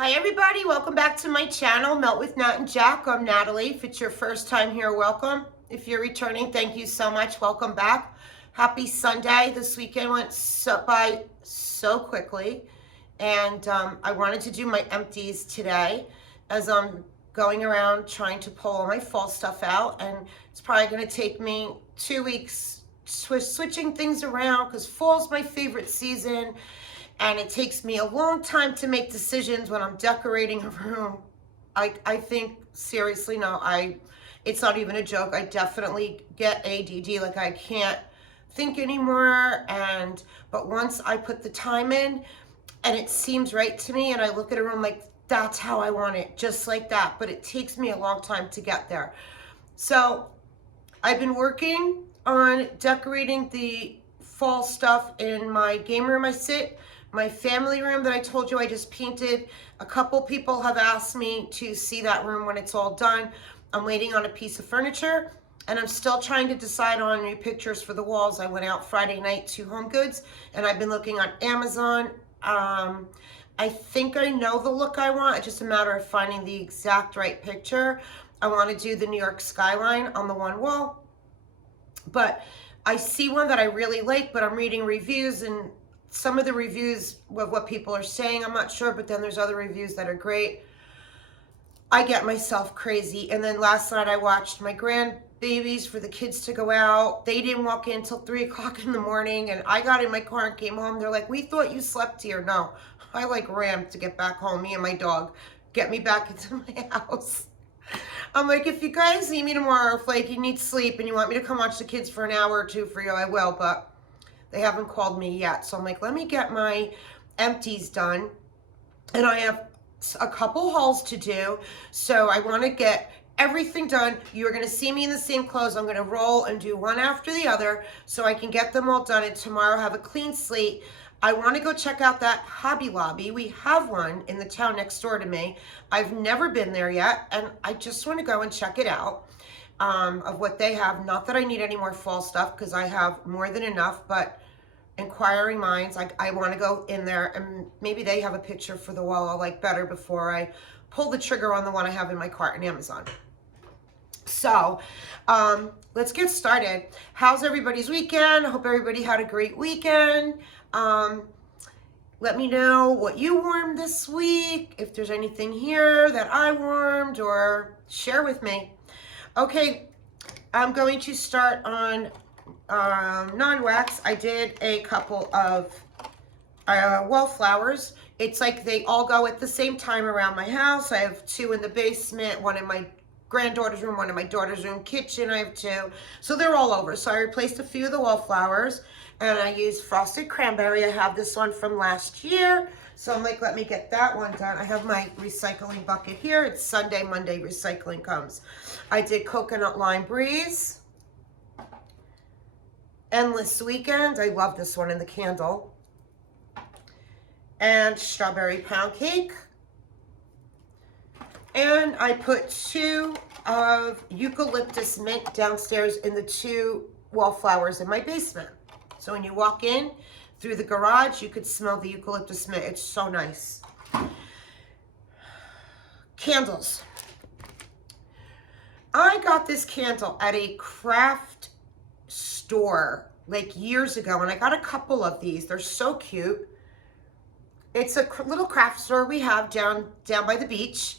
Hi everybody, welcome back to my channel, Melt with Nat and Jack. I'm Natalie. If it's your first time here, welcome. If you're returning, thank you so much. Welcome back. Happy Sunday. This weekend went by so quickly. And I wanted to do my empties today as I'm going around trying to pull all my fall stuff out. And it's probably going to take me 2 weeks switching things around because fall's my favorite season. And it takes me a long time to make decisions when I'm decorating a room. I think, seriously, no, it's not even a joke. I definitely get ADD, like I can't think anymore. But once I put the time in and it seems right to me and I look at a room like, that's how I want it, just like that. But it takes me a long time to get there. So I've been working on decorating the fall stuff in my game room I sit. My family room that I told you I just painted. A couple people have asked me to see that room when it's all done. I'm waiting on a piece of furniture and I'm still trying to decide on new pictures for the walls. I went out Friday night to Home Goods and I've been looking on Amazon. I think I know the look I want. It's just a matter of finding the exact right picture. I want to do the New York skyline on the one wall, but I see one that I really like, but I'm reading reviews and some of the reviews of what people are saying, I'm not sure, but then there's other reviews that are great. I get myself crazy. And then last night I watched my grandbabies for the kids to go out. They didn't walk in until 3 o'clock in the morning. And I got in my car and came home. They're like, we thought you slept here. No, I like ran to get back home, me and my dog. Get me back into my house. I'm like, if you guys see me tomorrow, if like you need sleep and you want me to come watch the kids for an hour or two for you, I will, but they haven't called me yet. So I'm like, let me get my empties done. And I have a couple hauls to do. So I want to get everything done. You're going to see me in the same clothes. I'm going to roll and do one after the other so I can get them all done. And tomorrow have a clean slate. I want to go check out that Hobby Lobby. We have one in the town next door to me. I've never been there yet. And I just want to go and check it out. Of what they have. Not that I need any more fall stuff because I have more than enough, but inquiring minds, I want to go in there and maybe they have a picture for the wall I like better before I pull the trigger on the one I have in my cart on Amazon. So let's get started. How's everybody's weekend? I hope everybody had a great weekend. Let me know what you warmed this week, if there's anything here that I warmed, or share with me. Okay, I'm going to start on non-wax. I did a couple of wallflowers. It's like they all go at the same time around my house. I have 2 in the basement, 1 in my granddaughter's room, 1 in my daughter's room, kitchen. I have 2. So they're all over. So I replaced a few of the wallflowers and I used frosted cranberry. I have this one from last year. So I'm like, let me get that one done. I have my recycling bucket here. It's Sunday, Monday recycling comes. I did coconut lime breeze. Endless Weekend. I love this one in the candle. And strawberry pound cake. And I put 2 of eucalyptus mint downstairs in the 2 wallflowers in my basement. So when you walk in through the garage, you could smell the eucalyptus mint. It's so nice. Candles. I got this candle at a craft store like years ago, and I got a couple of these. They're so cute. It's a little craft store we have down by the beach.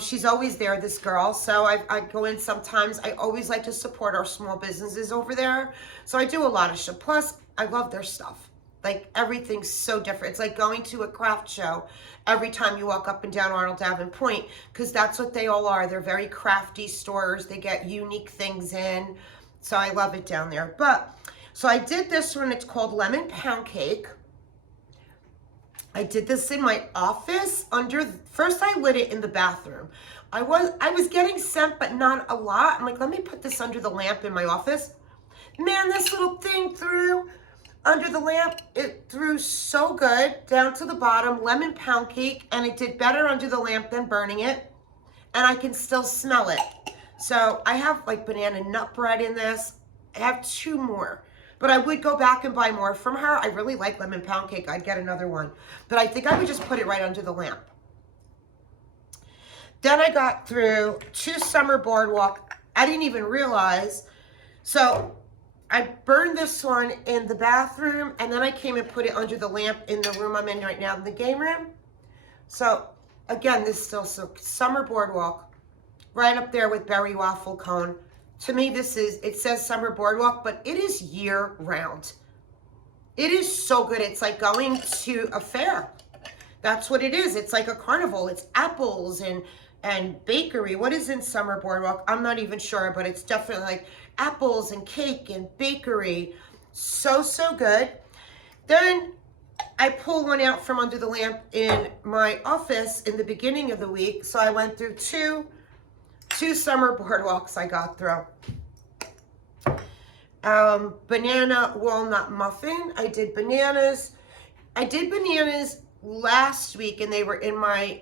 She's always there, this girl. So I go in sometimes. I always like to support our small businesses over there. So I do a lot of stuff. Plus, I love their stuff. Like, everything's so different. It's like going to a craft show every time you walk up and down Arnold Ave Point, because that's what they all are. They're very crafty stores. They get unique things in. So I love it down there. So I did this one. It's called Lemon Pound Cake. I did this in my office first I lit it in the bathroom. I was getting scent, but not a lot. I'm like, let me put this under the lamp in my office. Man, this little thing threw under the lamp. It threw so good down to the bottom. Lemon pound cake, and it did better under the lamp than burning it. And I can still smell it. So I have like banana nut bread in this. I have 2 more. But I would go back and buy more from her. I really like lemon pound cake. I'd get another one. But I think I would just put it right under the lamp. Then I got through 2 summer boardwalk. I didn't even realize. So I burned this one in the bathroom, and then I came and put it under the lamp in the room I'm in right now, in the game room. So again, this is still summer boardwalk, right up there with berry waffle cone. To me, this is, it says summer boardwalk, but it is year round. It is so good. It's like going to a fair. That's what it is. It's like a carnival. It's apples and bakery. What is in summer boardwalk? I'm not even sure, but it's definitely like apples and cake and bakery. So, so good. Then I pulled one out from under the lamp in my office in the beginning of the week. So I went through two summer boardwalks I got through. Banana walnut muffin. I did bananas last week, and they were in my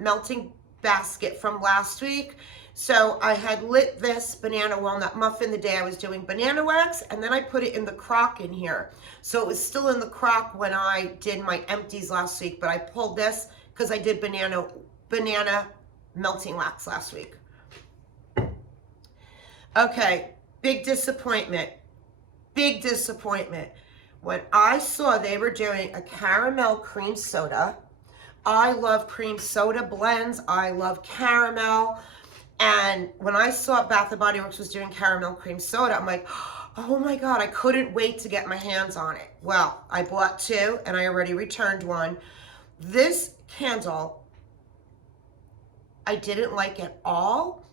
melting basket from last week. So I had lit this banana walnut muffin the day I was doing banana wax, and then I put it in the crock in here. So it was still in the crock when I did my empties last week, but I pulled this because I did banana melting wax last week. Okay, big disappointment. Big disappointment. When I saw they were doing a caramel cream soda, I love cream soda blends. I love caramel. And when I saw Bath & Body Works was doing caramel cream soda, I'm like, oh my God, I couldn't wait to get my hands on it. Well, I bought 2 and I already returned one. This candle, I didn't like at all.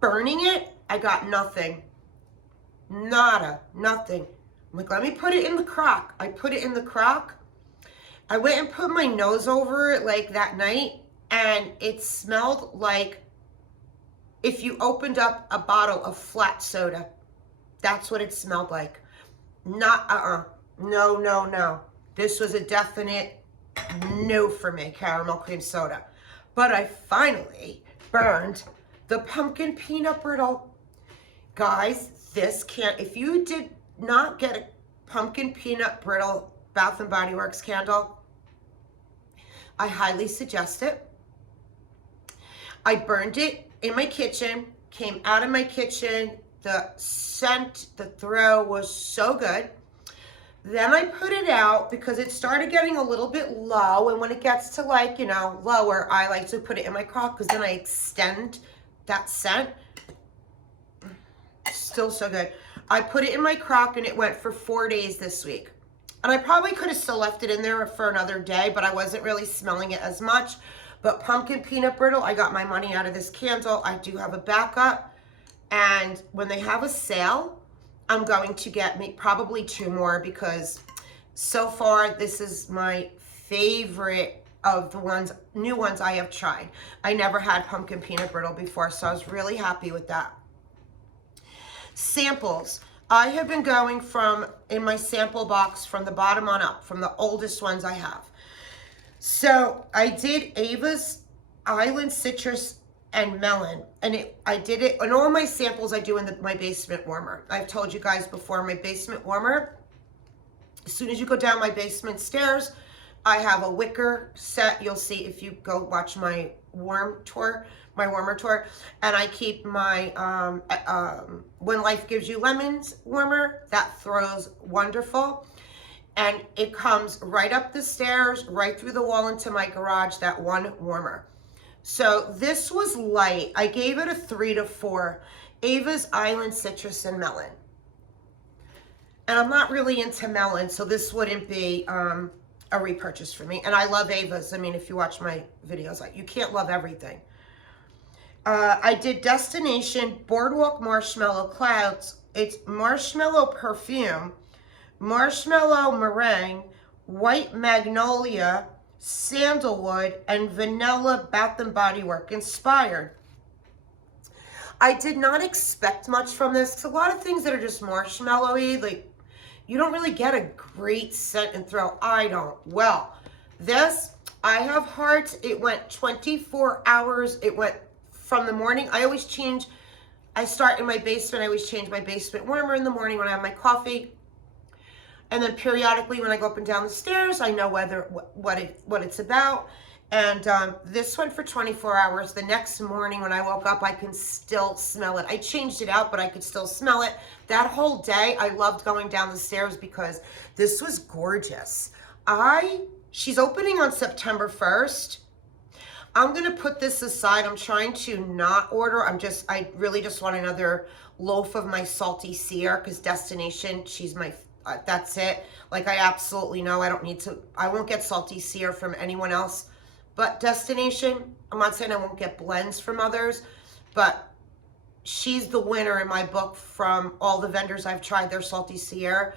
Burning it, I got nothing. Nada, nothing. I'm like, let me put it in the crock. I put it in the crock. I went and put my nose over it like that night, and it smelled like if you opened up a bottle of flat soda. That's what it smelled like. Not, no, no, no. This was a definite no for me, caramel cream soda. But I finally burned the pumpkin peanut brittle. Guys, this can't, if you did not get a pumpkin peanut brittle Bath & Body Works candle, I highly suggest it. I burned it in my kitchen, came out of my kitchen. The scent, the throw was so good. Then I put it out because it started getting a little bit low. And when it gets to like, you know, lower, I like to put it in my crock because then I extend that scent. Still so good. I put it in my crock and it went for 4 days this week. And I probably could have still left it in there for another day, but I wasn't really smelling it as much. But pumpkin peanut brittle, I got my money out of this candle. I do have a backup. And when they have a sale, I'm going to get me probably 2 more because so far this is my favorite of the new ones I have tried. I never had pumpkin peanut brittle before, so I was really happy with that. Samples. I have been going in my sample box from the bottom on up, from the oldest ones I have. So I did Ava's Island Citrus and Melon, and I did it, and all my samples I do in my basement warmer. I've told you guys before, my basement warmer, as soon as you go down my basement stairs, I have a wicker set. You'll see if you go watch my warmer tour, and I keep my When Life Gives You Lemons warmer. That throws wonderful. And it comes right up the stairs, right through the wall into my garage, that one warmer. So this was light. I gave it a 3 to 4. Ava's Island Citrus and Melon. And I'm not really into melon, so this wouldn't be a repurchase for me. And I love Ava's. I mean, if you watch my videos, you can't love everything. I did Destination Boardwalk Marshmallow Clouds. It's marshmallow perfume, marshmallow meringue, white magnolia, sandalwood, and vanilla Bath & Body Works inspired. I did not expect much from this. It's a lot of things that are just marshmallowy. Like, you don't really get a great scent and throw. I don't. Well, this, I have hearts. It went 24 hours. It went from the morning. I start in my basement. I always change my basement warmer in the morning when I have my coffee. And then periodically when I go up and down the stairs, I know what it's about. And this went for 24 hours. The next morning when I woke up, I can still smell it. I changed it out, but I could still smell it. That whole day, I loved going down the stairs because this was gorgeous. She's opening on September 1st. I'm going to put this aside. I'm trying to not order. I really just want another loaf of my salty sear because Destination, she's my, that's it. Like I absolutely know I don't need to, I won't get salty sear from anyone else but Destination. I'm not saying I won't get blends from others, but she's the winner in my book from all the vendors I've tried their salty sear.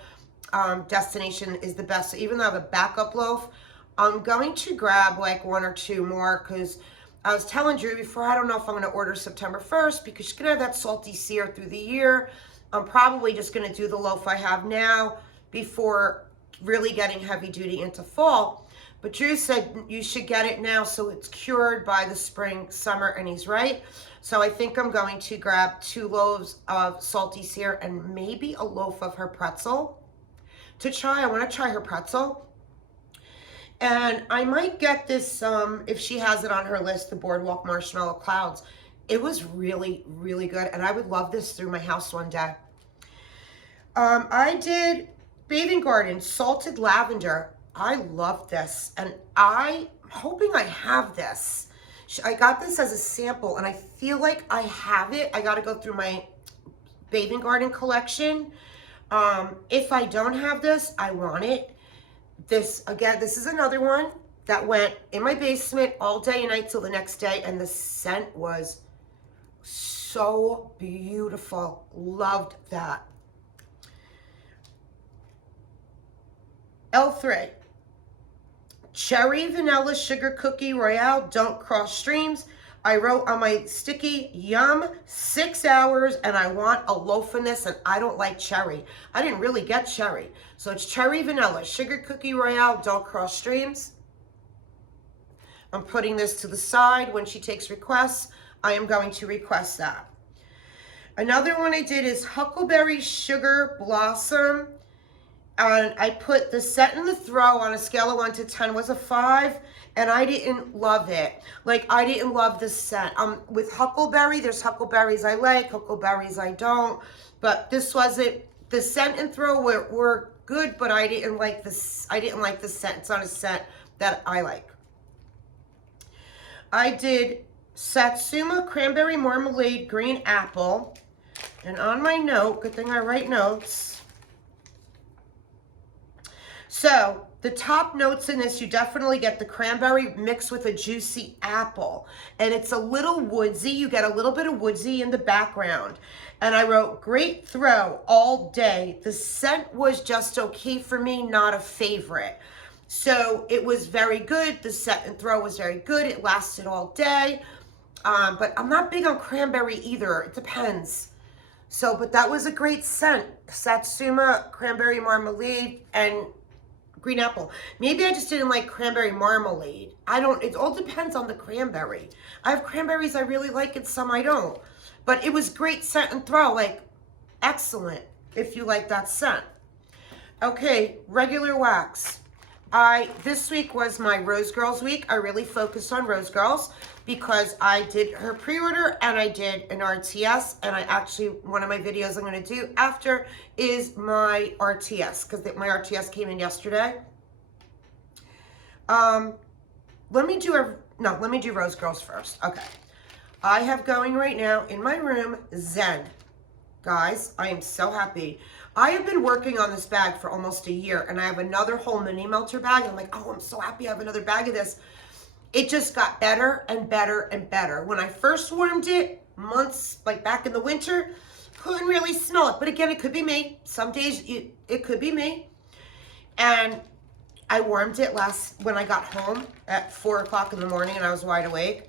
Destination is the best. So even though I have a backup loaf, I'm going to grab like one or two more because I was telling Drew before, I don't know if I'm going to order September 1st because she's going to have that salty sear through the year. I'm probably just going to do the loaf I have now before really getting heavy duty into fall. But Drew said you should get it now so it's cured by the spring, summer, and he's right. So I think I'm going to grab 2 loaves of salty sear and maybe a loaf of her pretzel to try. I want to try her pretzel. And I might get this, if she has it on her list, the Boardwalk Marshmallow Clouds. It was really, really good. And I would love this through my house one day. I did Bathing Garden Salted Lavender. I love this. And I'm hoping I have this. I got this as a sample and I feel like I have it. I got to go through my Bathing Garden collection. If I don't have this, I want it. This, again, this is another one that went in my basement all day and night till the next day, and the scent was so beautiful. Loved that. L3. Cherry Vanilla Sugar Cookie Royale, Don't Cross Streams. I wrote on my sticky, yum, 6 hours, and I want a loaf of this, and I don't like cherry. I didn't really get cherry. So it's Cherry Vanilla, Sugar Cookie Royale, Don't Cross Streams. I'm putting this to the side. When she takes requests, I am going to request that. Another one I did is Huckleberry Sugar Blossom. And I put the set and the throw on a scale of 1 to 10 was a 5, and I didn't love it. Like, I didn't love the scent. With Huckleberry, there's Huckleberries I like, Huckleberries I don't, but this wasn't, the scent and throw were good, but I didn't like the scent. It's not a scent that I like. I did Satsuma Cranberry Marmalade Green Apple, and on my note, good thing I write notes. So the top notes in this, you definitely get the cranberry mixed with a juicy apple. And it's a little woodsy. You get a little bit of woodsy in the background. And I wrote, great throw all day. The scent was just okay for me, not a favorite. So it was very good. The set and throw was very good. It lasted all day. But I'm not big on cranberry either. It depends. So, but that was a great scent. Satsuma, cranberry marmalade, and green apple. Maybe I just didn't like cranberry marmalade. It all depends on the cranberry. I have cranberries I really like and some I don't. But it was great scent and throw, like excellent if you like that scent. Okay, regular wax. This week was my Rose Girls week. I really focused on Rose Girls because I did her pre-order and I did an RTS, and one of my videos I'm going to do after is my RTS because my RTS came in yesterday. Let me do Rose Girls first. Okay. I have going right now in my room Zen. Guys, I am so happy. I have been working on this bag for almost a year, and I have another whole mini melter bag. I'm like, oh, I'm so happy I have another bag of this. It just got better and better and better. When I first warmed it, months, like back in the winter, couldn't really smell it. But again, it could be me. Some days it could be me. And I warmed it when I got home at 4 o'clock in the morning and I was wide awake.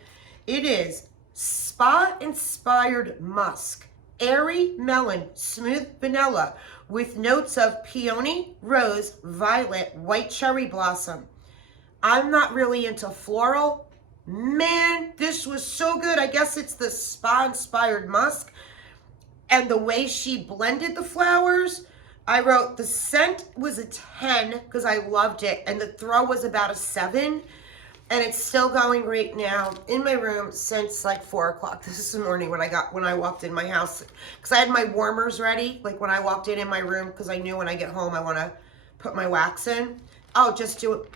It is spa-inspired musk. Airy melon, smooth vanilla with notes of peony, rose, violet, white cherry blossom. I'm not really into floral. Man, this was so good. I guess it's the spa-inspired musk. And the way she blended the flowers, I wrote the scent was a 10 because I loved it. And the throw was about a 7. And it's still going right now in my room since like 4 o'clock this morning when I walked in my house, because I had my warmers ready like when I walked in my room, because I knew when I get home I want to put my wax in. Oh, just do it,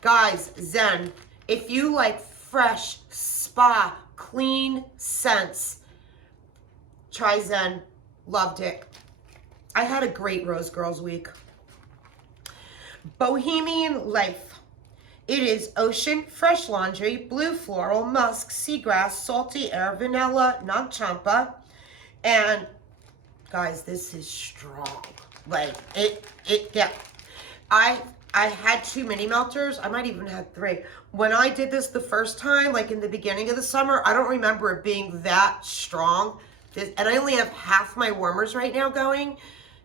guys. Zen, if you like fresh spa clean scents, try Zen. Loved it. I had a great Rose Girls week. Bohemian Life. It is ocean, fresh laundry, blue floral, musk, seagrass, salty air, vanilla, nag champa. And guys, this is strong. Like yeah. I had 2 mini melters. I might even had 3. When I did this the first time, like in the beginning of the summer, I don't remember it being that strong. And I only have half my warmers right now going,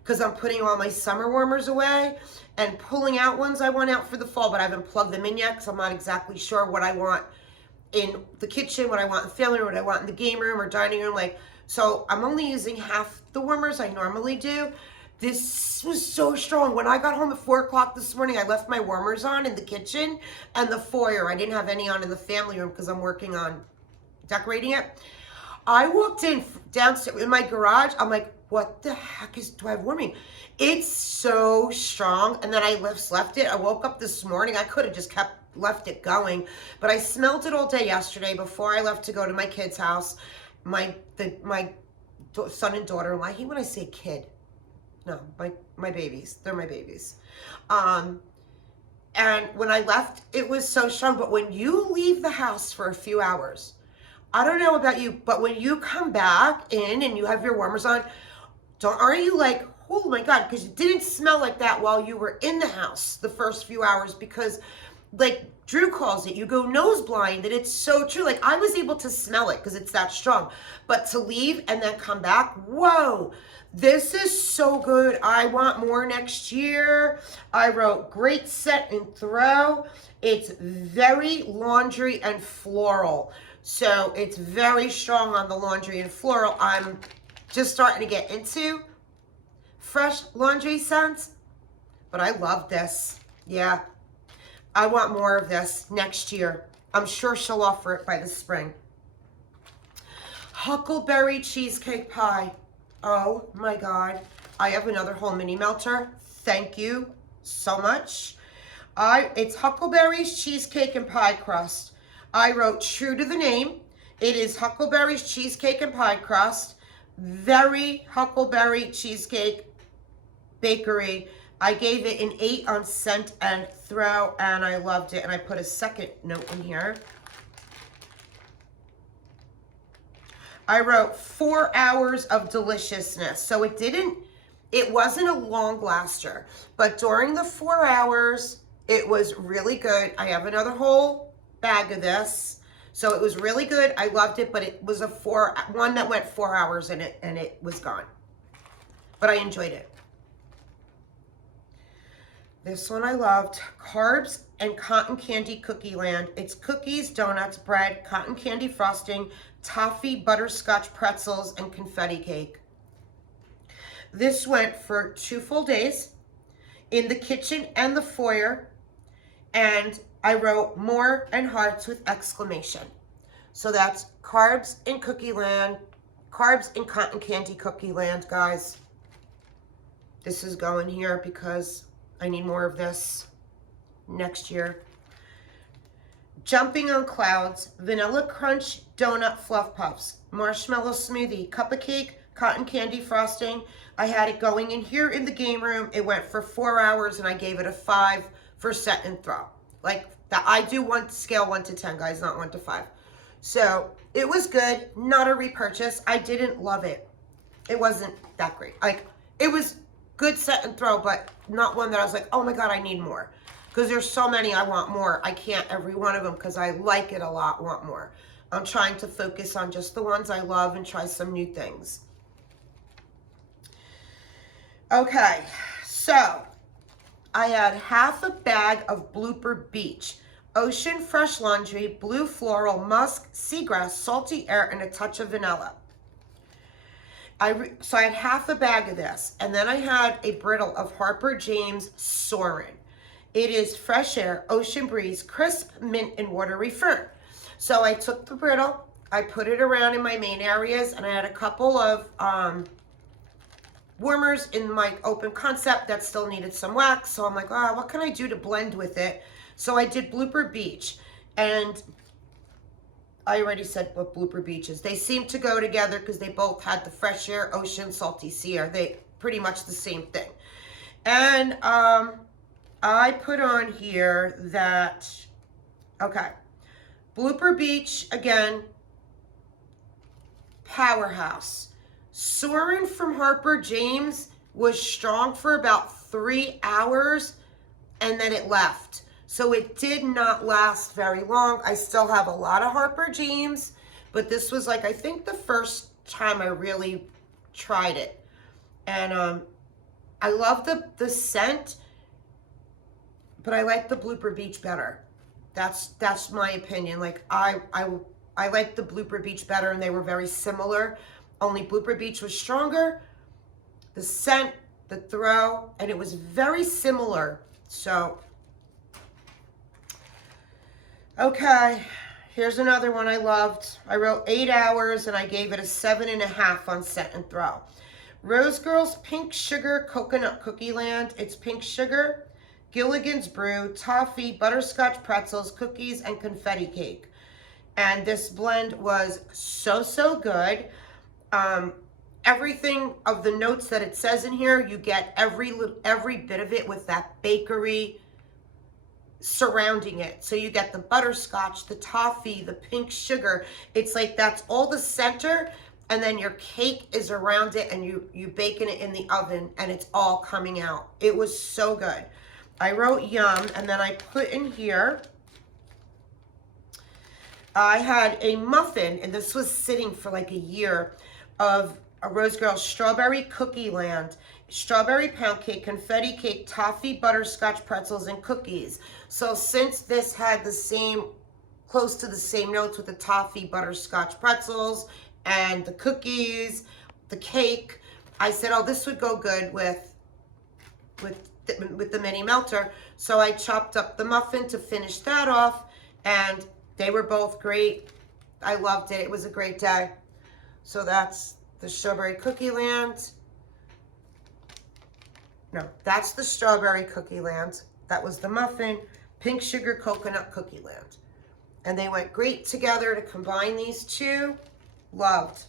because I'm putting all my summer warmers away and pulling out ones I want out for the fall, but I haven't plugged them in yet because I'm not exactly sure what I want in the kitchen, what I want in the family room, what I want in the game room or dining room. Like, so I'm only using half the warmers I normally do. This was so strong. When I got home at 4 o'clock this morning, I left my warmers on in the kitchen and the foyer. I didn't have any on in the family room because I'm working on decorating it. I walked in downstairs in my garage. I'm like, what the heck do I have warming? It's so strong. And then I left it. I woke up this morning. I could have just left it going, but I smelled it all day yesterday before I left to go to my kid's house. My son and daughter-in-law. I hate when I say kid. No, my babies. They're my babies. And when I left, it was so strong. But when you leave the house for a few hours, I don't know about you, but when you come back in and you have your warmers on, aren't you like, oh my God, because it didn't smell like that while you were in the house the first few hours, because like Drew calls it, you go nose blind, and it's so true. Like I was able to smell it because it's that strong, but to leave and then come back, whoa, this is so good. I want more next year. I wrote great set and throw. It's very laundry and floral. So it's very strong on the laundry and floral. I'm just starting to get into fresh laundry scents, but I love this. Yeah, I want more of this next year. I'm sure she'll offer it by the spring. Huckleberry cheesecake pie. Oh my God. I have another whole mini melter. Thank you so much. It's huckleberries, cheesecake, and pie crust. I wrote true to the name. It is huckleberries, cheesecake, and pie crust. Very Huckleberry Cheesecake Bakery. I gave it an 8 on scent and throw, and I loved it. And I put a second note in here. I wrote 4 hours of deliciousness. So it wasn't a long laster, but during the 4 hours, it was really good. I have another whole bag of this. So it was really good. I loved it, but it was one that went 4 hours in it, and it was gone. But I enjoyed it. This one I loved. Carbs and Cotton Candy Cookie Land. It's cookies, donuts, bread, cotton candy frosting, toffee, butterscotch pretzels, and confetti cake. This went for 2 full days in the kitchen and the foyer, and I wrote more and hearts with exclamation. So that's Carbs in Cookie Land, Carbs in Cotton Candy Cookie Land, guys. This is going here because I need more of this next year. Jumping on Clouds, Vanilla Crunch Donut Fluff Puffs, Marshmallow Smoothie, Cup of Cake, Cotton Candy Frosting. I had it going in here in the game room. It went for 4 hours, and I gave it a 5 for set and throw. Like that, I do scale 1 to 10, guys, not 1 to 5. So it was good, not a repurchase. I didn't love it. It wasn't that great. Like it was good set and throw, but not one that I was like, oh my God, I need more. Because there's so many I want more. I can't every one of them because I like it a lot, want more. I'm trying to focus on just the ones I love and try some new things. Okay, so I had half a bag of Blooper Beach. Ocean fresh laundry, blue floral, musk, seagrass, salty air, and a touch of vanilla. So I had half a bag of this, and then I had a brittle of Harper James Soarin'. It is Fresh Air, Ocean Breeze, Crisp, Mint, and Watery Fern. So I took the brittle, I put it around in my main areas, and I had a couple of warmers in my open concept that still needed some wax. So I'm like, what can I do to blend with it? So I did Blooper Beach, and I already said what Blooper Beach is. They seem to go together because they both had the Fresh Air, Ocean, Salty Sea Air. They pretty much the same thing. And I put on here that, okay, Blooper Beach, again, powerhouse. Soarin' from Harper James was strong for about 3 hours, and then it left. So it did not last very long. I still have a lot of Harper James, but this was like, I think the first time I really tried it. And I love the scent, but I like the Blooper Beach better. That's my opinion. Like I like the Blooper Beach better, and they were very similar. Only Blooper Beach was stronger. The scent, the throw, and it was very similar. So, okay, here's another one I loved. I wrote 8 hours, and I gave it a 7.5 on scent and throw. Rose Girls Pink Sugar Coconut Cookie Land. It's pink sugar, Gilligan's Brew, toffee, butterscotch pretzels, cookies, and confetti cake. And this blend was so good. Everything of the notes that it says in here, you get every bit of it with that bakery surrounding it. So you get the butterscotch, the toffee, the pink sugar. It's like that's all the center, and then your cake is around it, and you baking it in the oven, and it's all coming out. It was so good. I wrote yum, and then I put in here, I had a muffin, and this was sitting for like a year, of a Rose Girl Strawberry Cookie Land, strawberry pound cake, confetti cake, toffee, butterscotch pretzels, and cookies. So since this had the same, close to the same notes with the toffee, butterscotch pretzels, and the cookies, the cake, I said, oh, this would go good with the mini melter. So I chopped up the muffin to finish that off, and they were both great. I loved it. It was a great day. So that's the Strawberry Cookie Land. No, that's the Strawberry Cookie Land. That was the muffin. Pink Sugar Coconut Cookie Land. And they went great together to combine these two. Loved.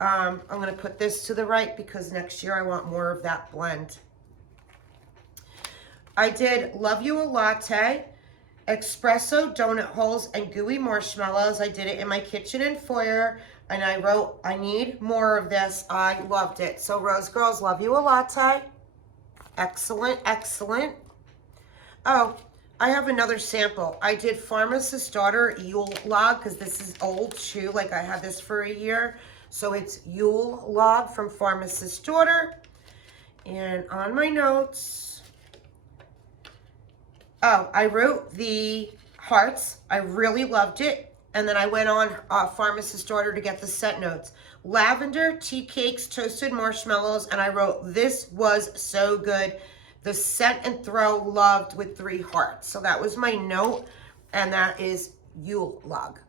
I'm going to put this to the right because next year I want more of that blend. I did Love You a Latte, espresso donut holes, and gooey marshmallows. I did it in my kitchen and foyer, and I wrote, I need more of this. I loved it. So Rose Girls, Love You a Latte. Excellent, excellent. Oh, I have another sample. I did Pharmacist's Daughter Yule Log, because this is old too. Like I had this for a year. So it's Yule Log from Pharmacist's Daughter. And on my notes, oh, I wrote the hearts. I really loved it. And then I went on Pharmacist's Daughter to get the set notes. Lavender, tea cakes, toasted marshmallows, and I wrote, this was so good. The set and throw loved with 3 hearts. So that was my note, and that is Yule Log.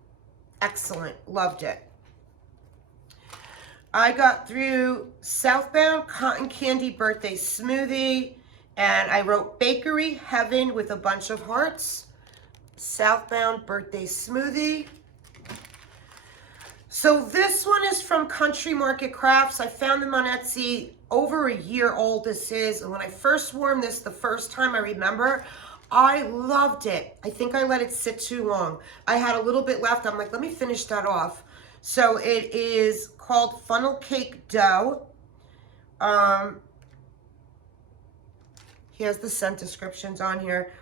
Excellent, loved it. I got through Southbound Cotton Candy Birthday Smoothie, and I wrote Bakery Heaven with a bunch of hearts. Southbound Birthday Smoothie. So this one is from Country Market Crafts. I found them on Etsy. Over a year old this is. And when I first warmed this the first time, I remember, I loved it. I think I let it sit too long. I had a little bit left. I'm like, let me finish that off. So it is called Funnel Cake Dough. Here's the scent descriptions on here.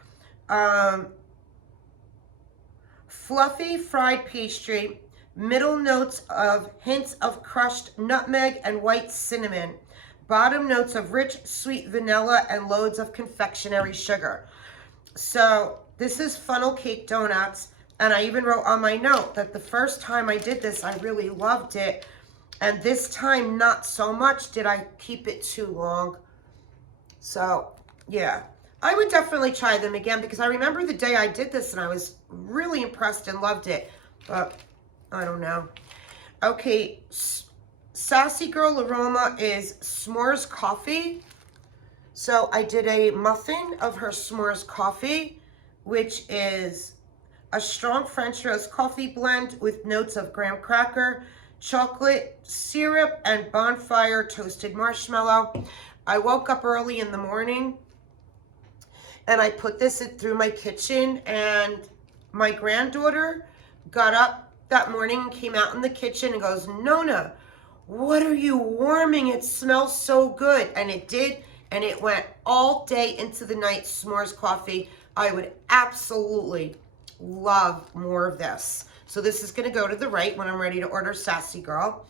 Fluffy fried pastry, middle notes of hints of crushed nutmeg and white cinnamon, bottom notes of rich sweet vanilla and loads of confectionery sugar. So this is funnel cake donuts, and I even wrote on my note that the first time I did this, I really loved it, and this time not so much. Did I keep it too long? So yeah, I would definitely try them again because I remember the day I did this and I was really impressed and loved it. But I don't know. Okay, Sassy Girl Aroma is s'mores coffee. So I did a muffin of her s'mores coffee, which is a strong French roast coffee blend with notes of graham cracker, chocolate syrup, and bonfire toasted marshmallow. I woke up early in the morning and I put this through my kitchen, and my granddaughter got up that morning and came out in the kitchen and goes, Nona, what are you warming? It smells so good. And it did, and it went all day into the night, s'mores coffee. I would absolutely love more of this. So this is going to go to the right when I'm ready to order Sassy Girl.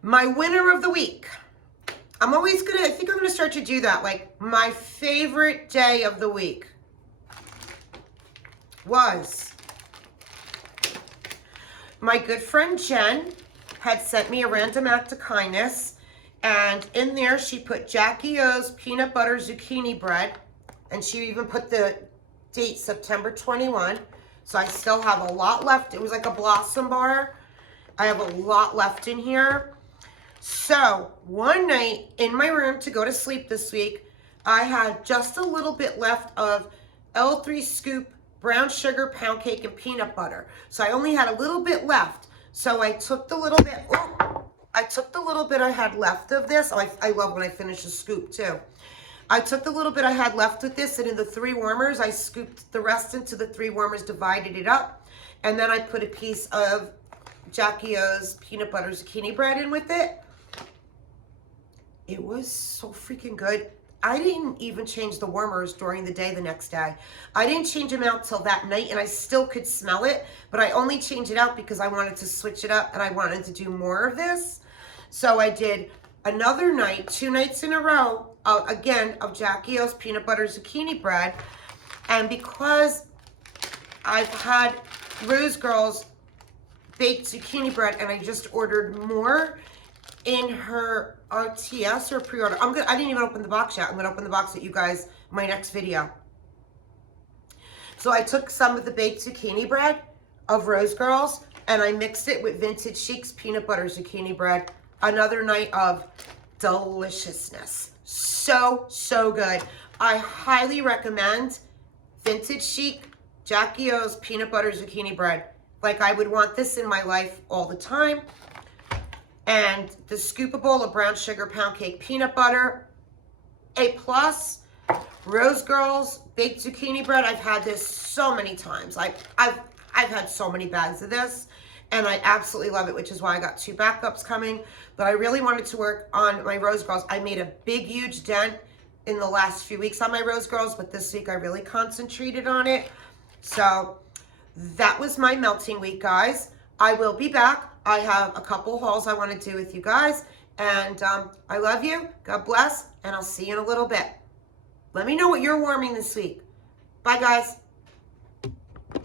My winner of the week. I think I'm gonna start to do that. Like, my favorite day of the week was my good friend Jen had sent me a random act of kindness, and in there she put Jackie O's peanut butter zucchini bread, and she even put the date September 21. So I still have a lot left. It was like a blossom bar. I have a lot left in here. So one night in my room to go to sleep this week, I had just a little bit left of L3 scoop brown sugar pound cake and peanut butter. So I only had a little bit left. So I took the little bit, I had left of this. Oh, I love when I finish a scoop too. I took the little bit I had left with this, and in the 3 warmers, I scooped the rest into the 3 warmers, divided it up, and then I put a piece of Jackie O's peanut butter zucchini bread in with it. It was so freaking good. I didn't even change the warmers during the day the next day. I didn't change them out till that night, and I still could smell it, but I only changed it out because I wanted to switch it up and I wanted to do more of this. So I did another night, 2 nights in a row, again, of Jackie O's peanut butter zucchini bread. And because I've had Rose Girl's baked zucchini bread and I just ordered more in her RTS or pre-order. I didn't even open the box yet. I'm gonna open the box with you guys in my next video. So I took some of the baked zucchini bread of Rose Girls and I mixed it with Vintage Chic's peanut butter zucchini bread. Another night of deliciousness. So, so good. I highly recommend Vintage Chic Jackie O's peanut butter zucchini bread. Like, I would want this in my life all the time. And the scoopable of brown sugar pound cake peanut butter, A+. Rose Girls baked zucchini bread. I've had this so many times. I've had so many bags of this, and I absolutely love it, which is why I got 2 backups coming. But I really wanted to work on my Rose Girls. I made a big, huge dent in the last few weeks on my Rose Girls, but this week I really concentrated on it. So that was my melting week, guys. I will be back. I have a couple hauls I want to do with you guys. And I love you. God bless. And I'll see you in a little bit. Let me know what you're warming this week. Bye, guys.